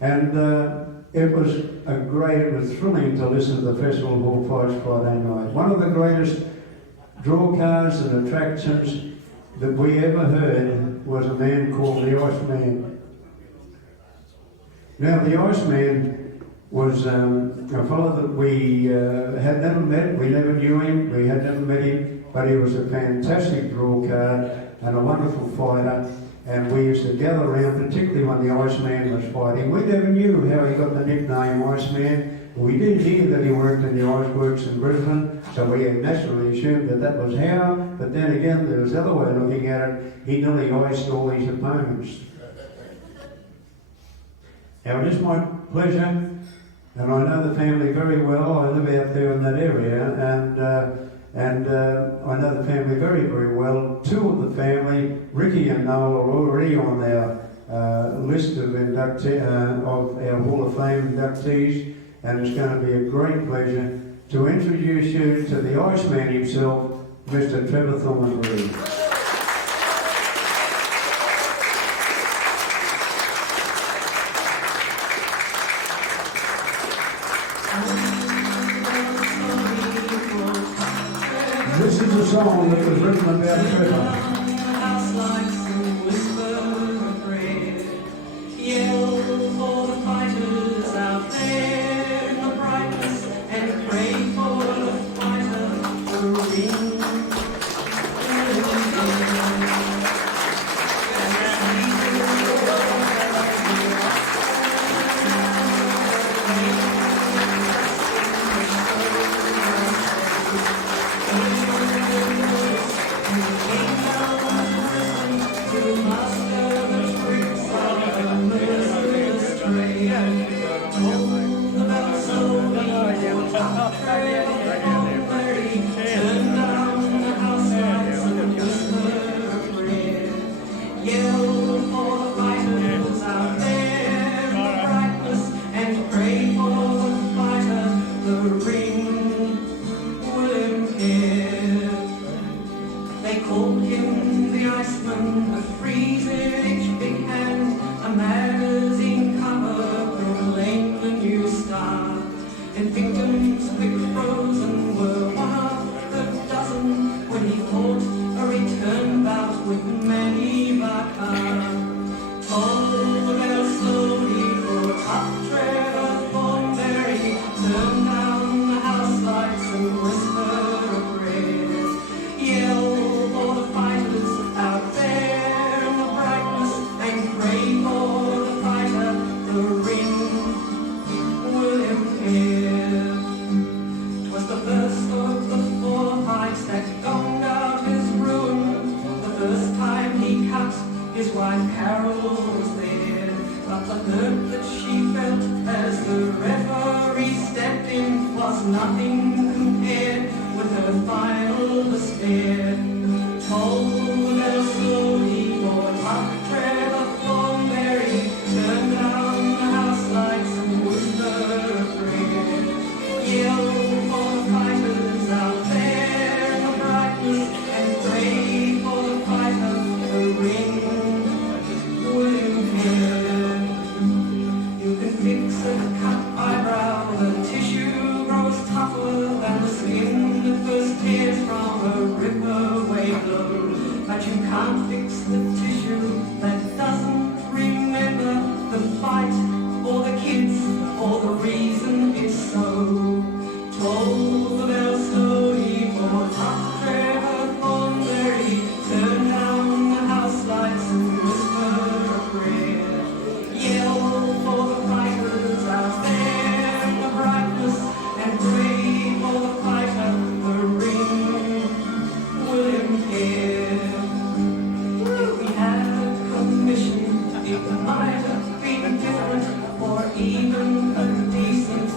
And it was thrilling to listen to the Festival Hall Fights Friday night. One of the greatest draw cards and attractions that we ever heard was a man called the Iceman. Now, the Iceman was a fellow that we had never met. We never knew him. We had never met him, but he was a fantastic draw card and a wonderful fighter. And we used to gather around, particularly when the Iceman was fighting. We never knew how he got the nickname Iceman. We did hear that he worked in the iceworks in Brisbane, so we had naturally assumed that that was how. But then again, there was the other way of looking at it. He nearly iced all his opponents. Now, it is my pleasure, and I know the family very well. I live out there in that area, and I know the family very, very well. Two of the family, Ricky and Noel, are already on our list of inductee, of our Hall of Fame inductees, and it's going to be a great pleasure to introduce you to the Iceman himself, Mr. Trevor Thornbury. This is a song that was written about Trevor. They called him the Iceman, the freezing itch big hand, a magazine cover proclaimed the new star. And victims quick frozen were one of the dozen when he fought a return bout with many Bakar. Told the bell slowly for tough Trevor Thornbury, turned down the house lights and whispered a prayer. Yell for the fighters out there in the brightness and pray for the fighter, the ring will impair. 'Twas the first of the four fights that gonged out his ruin. The first time he cut, his wife Carol was there, but the hurt that she felt as the referee stepped in was nothing compared with her final despair. Told her slowly for tough Trevor Thornbury, turned down the house lights and whispered a prayer. Yell for the fighters out there in the brightness and pray for the fighter, the ring will impair. You can fix a cut eyebrow, the tissue grows tougher than the skin that first tears from a rip-away blow. But you can't fix the tissue that doesn't remember the fight, or the kids, or the reason it's so. Toll the bell slowly for tough Trevor Thornbury, turn down the house lights and whisper a prayer. Yell for the fighters out there in the brightness and pray for the fighter, the ring will impair. If we had commission, it might have been different, or even a decent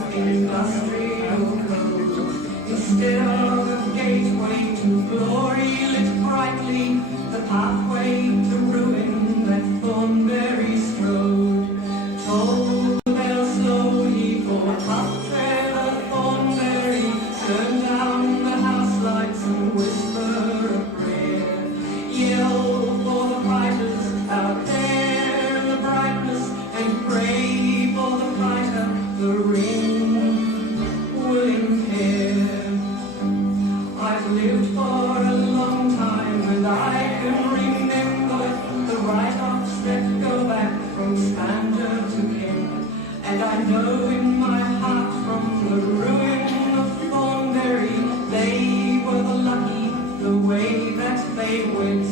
I know in my heart from the ruin of Thornbury, they were the lucky, the way that they went.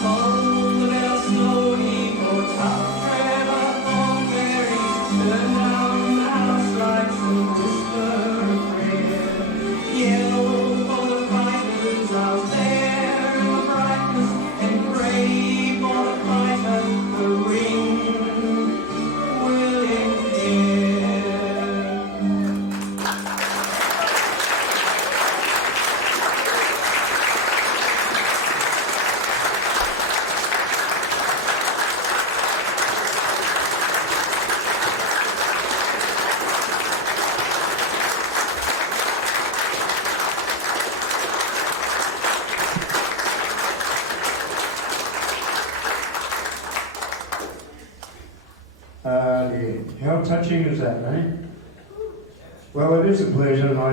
Told about snowy or tough Trevor Thornbury, turn down the house lights and whisper a prayer. Yell for the fighters out there in the brightness, and pray for the fighter, the ring will impair. How touching is that, eh? Well, it is a pleasure, and I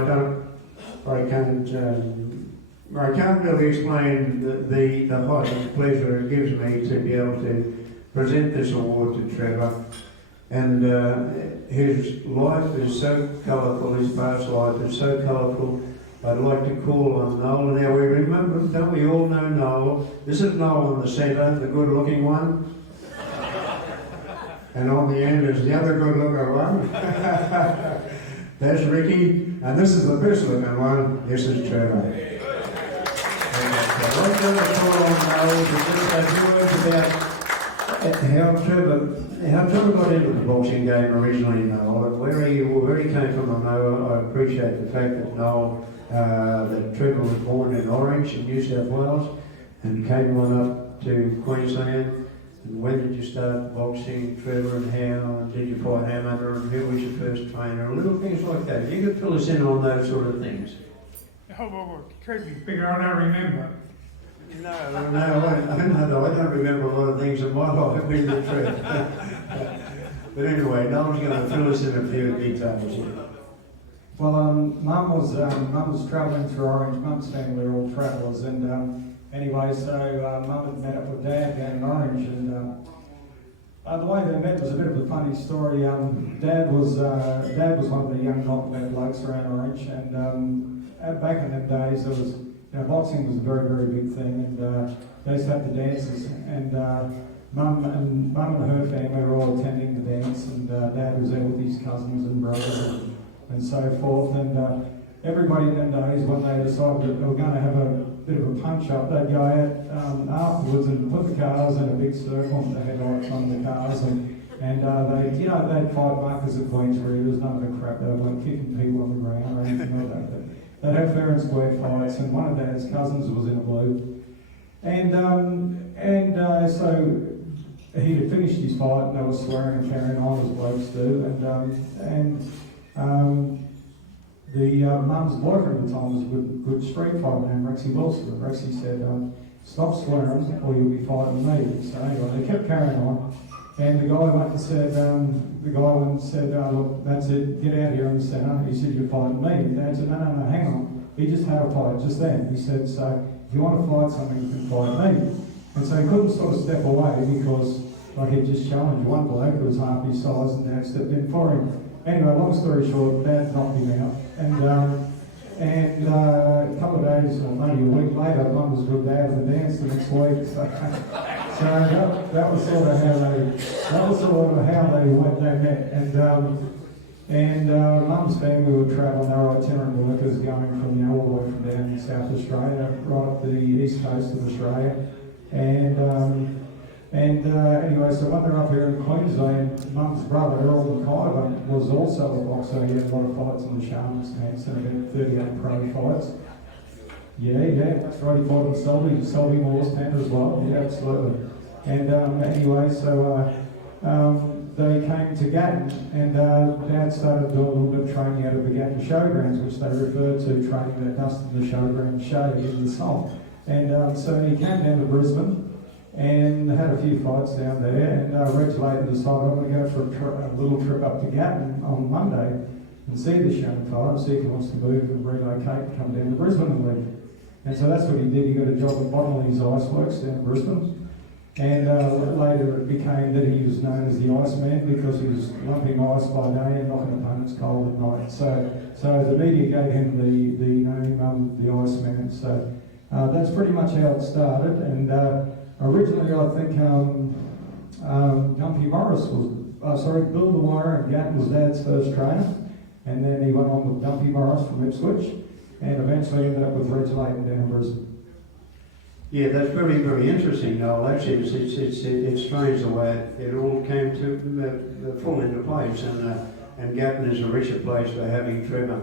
can't really explain the height of pleasure it gives me to be able to present this award to Trevor. And his life is so colourful, his past life is so colourful. I'd like to call on Noel. Now we remember, don't we all know Noel? This is Noel in the centre, the good-looking one. And on the end is the other good-looking one. There's Ricky, and this is the best-looking one. This is Trevor. Okay, so let's give a call on Noel to just a few words about how Trevor got into the boxing game originally, Noel, and where he came from. I know I appreciate the fact that that Trevor was born in Orange in New South Wales and came on up to Queensland. And when did you start boxing, Trevor, and how? And did you fight amateur? And who was your first trainer? Little things like that. You could fill us in on those sort of things. Oh, well, Trevor, you figure I don't remember. No, I don't remember a lot of things in my life with the Trevor. But anyway, Noel's going to fill us in a few details here. Well, Mum was travelling through Orange. Mum's family are all travellers, and anyway, so Mum had met up with Dad down in Orange, and the way they met was a bit of a funny story. Dad was one of the young knockback blokes around Orange, and back in them days, there was boxing was a very, very big thing, and they used to have the dances, and Mum and her family were all attending the dance, and Dad was there with his cousins and brothers and so forth, and everybody in them days, when they decided that they were going to have a bit of a punch-up, they'd go out afterwards and put the cars in a big circle with the headlights on the cars, and they'd fight markers at Queensbury. There was none of the crap. They weren't kicking people on the ground or anything like that. But they'd have fair and square fights, and one of Dad's cousins was in a blue. So he had finished his fight, and they were swearing and carrying on as blokes do, the mum's boyfriend at the time was a good street fighter named Rexy Wilson. And Rexy said, stop swearing or you'll be fighting me. So anyway, they kept carrying on. And the guy went and said, look, that's it, get out here in the centre. He said, you're fighting me. And Dad said, no, hang on. He just had a fight just then. He said, so if you want to fight something, you can fight me. And so he couldn't sort of step away because he'd just challenged one bloke who was half his size, and Dad stepped in for him. Anyway, long story short, Dad knocked him out, and a couple of days, or maybe a week later, Mum was with Dad for the dance the next week. So that was sort of how they met. And Mum's family were travelling. They were itinerant workers going from all the way from down in South Australia right up to the east coast of Australia, anyway, so when they're up here in Queensland, Mum's brother, Earl McIver, was also a boxer. He had a lot of fights in the Sharman's camps and about 38 pro fights. Yeah, that's right, he fought in Selby Moore's tent as well. Yeah, absolutely. And anyway, so they came to Gatton, and Dad started doing a little bit of training out of the Gatton Showgrounds, which they referred to training that Dustin the Showground show in the song. And so he came down to Brisbane and had a few fights down there, and Reg later decided, I'm going to go for a little trip up to Gatton on Monday and see the Shannon fella, see if he wants to move and relocate and come down to Brisbane and live. And so that's what he did. He got a job at Bonnelly's Iceworks down in Brisbane, And later it became that he was known as the Iceman because he was lumping ice by day and knocking opponents cold at night. So the media gave him the name the Iceman. So that's pretty much how it started. And originally I think Dumpy Morris was, Bill Dwyer and Gatton was Dad's first trainer. And then he went on with Dumpy Morris from Ipswich and eventually ended up with Reg Layton down in Brisbane. Yeah, that's very, very interesting, Noel. Actually, it's strange the way it all came to fall into place, and Gatton is a richer place for having Trevor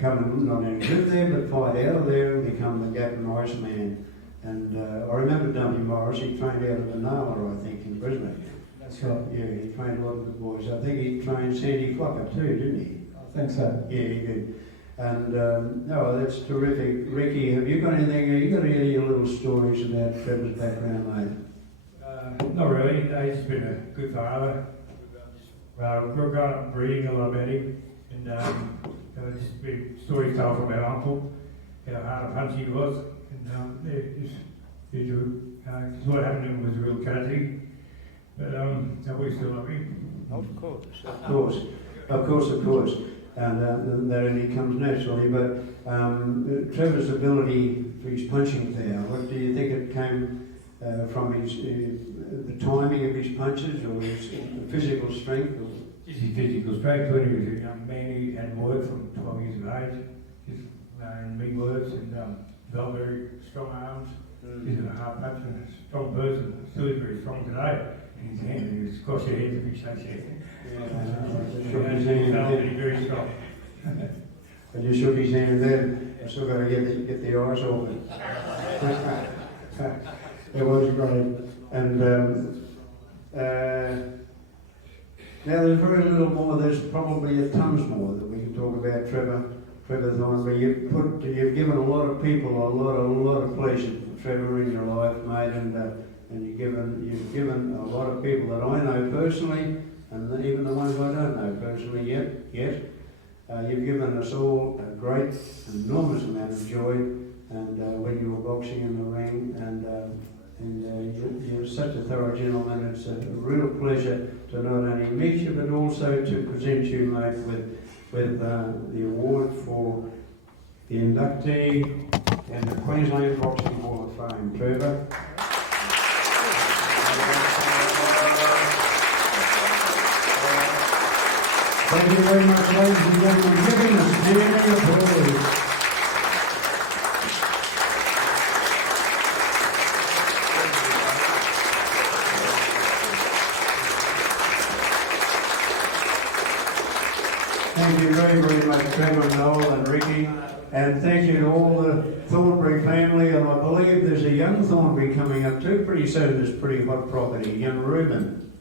come and not only live there, but fight out of there and become the Gatton Iceman. And I remember Dumpy Morris, he trained out of the Nala, I think, in Brisbane. That's right. Yeah, he trained a lot of the boys. I think he trained Sandy Flocker too, didn't he? I think so. Yeah, he did. And no, that's terrific. Ricky, have you got anything? Have you got any of your little stories about Trevor's background, mate? Not really. He's been a good father. Grew up reading a lot about him, and just been stories told from our uncle, how hard a punch he was, and what happened to him was a real tragedy. But we still love him. Of course, of course, of course, of course. And that only comes naturally. But Trevor's ability for his punching power, what do you think it came from his the timing of his punches, or his physical strength? Or? Just his physical strength. When he was a young man, he had work from 12 years of age. Just learning big words and developed very strong arms. He's a hard puncher and a strong person. Still is very strong today. In his hand, he's cross your hands if he shakes your hand. Very strong. I just shook his hand then. I still got to get the ice off it. It was great. And now there's very little more. There's probably a tons more that we can talk about Trevor Thornbury. You've given a lot of people a lot of pleasure, Trevor, in your life, mate, and you've given a lot of people that I know personally, and even the ones I don't know personally yet. You've given us all a great, enormous amount of joy, and when you were boxing in the ring, and you're such a thorough gentleman. It's a real pleasure to not only meet you, but also to present you, mate, with the award for the inductee and the Queensland Boxing Hall of Fame, Trevor. Thank you very much, ladies and gentlemen. Giving us standing applause. Thank you very, very much, Trevor, Noel and Ricky. And thank you to all the Thornbury family. And I believe there's a young Thornbury coming up too pretty soon, this pretty hot property, young Reuben.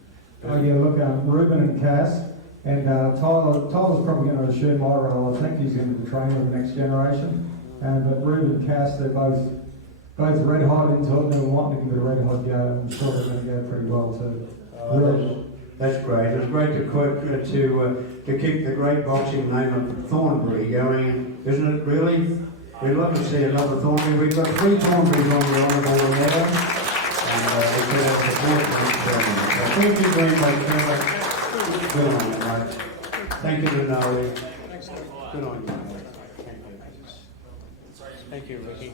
Oh yeah, look, Reuben and Cass. And Tyler's probably going to assume my role. I think he's going to be the trainer of the next generation. But Reuben and Cass, they're both red hot into it, and they're wanting to give it a red hot go. I'm sure they're going to go pretty well too. That's great. It's great to keep the great boxing name of Thornbury going, isn't it? Really, we'd love to see another Thornbury. We've got 3 Thornburys on the honour board now, and we could have support from them. So thank you very much, Trevor. Good on you, mate. Thank you to Noel. Good on you, mate. Thank you, Ricky.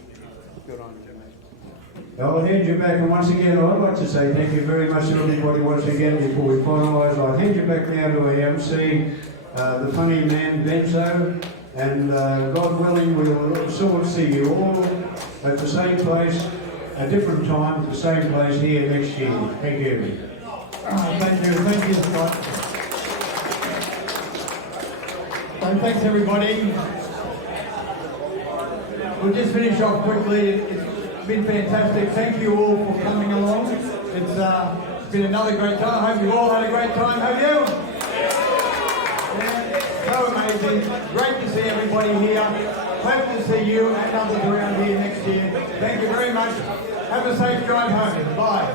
Good on you, mate. I'll hand you back, and once again, I'd like to say thank you very much to everybody once again before we finalise. I'll hand you back now to our MC, the funny man, Benzo, and God willing, we'll sort of see you all at the same place, a different time, at the same place here next year. Thank you. Thank you, Scott. And thanks, everybody. We'll just finish off quickly. It's been fantastic. Thank you all for coming along. It's been another great time. I hope you all had a great time. Have you? Yeah, so amazing. Great to see everybody here. Hope to see you and others around here next year. Thank you very much. Have a safe drive home. Bye.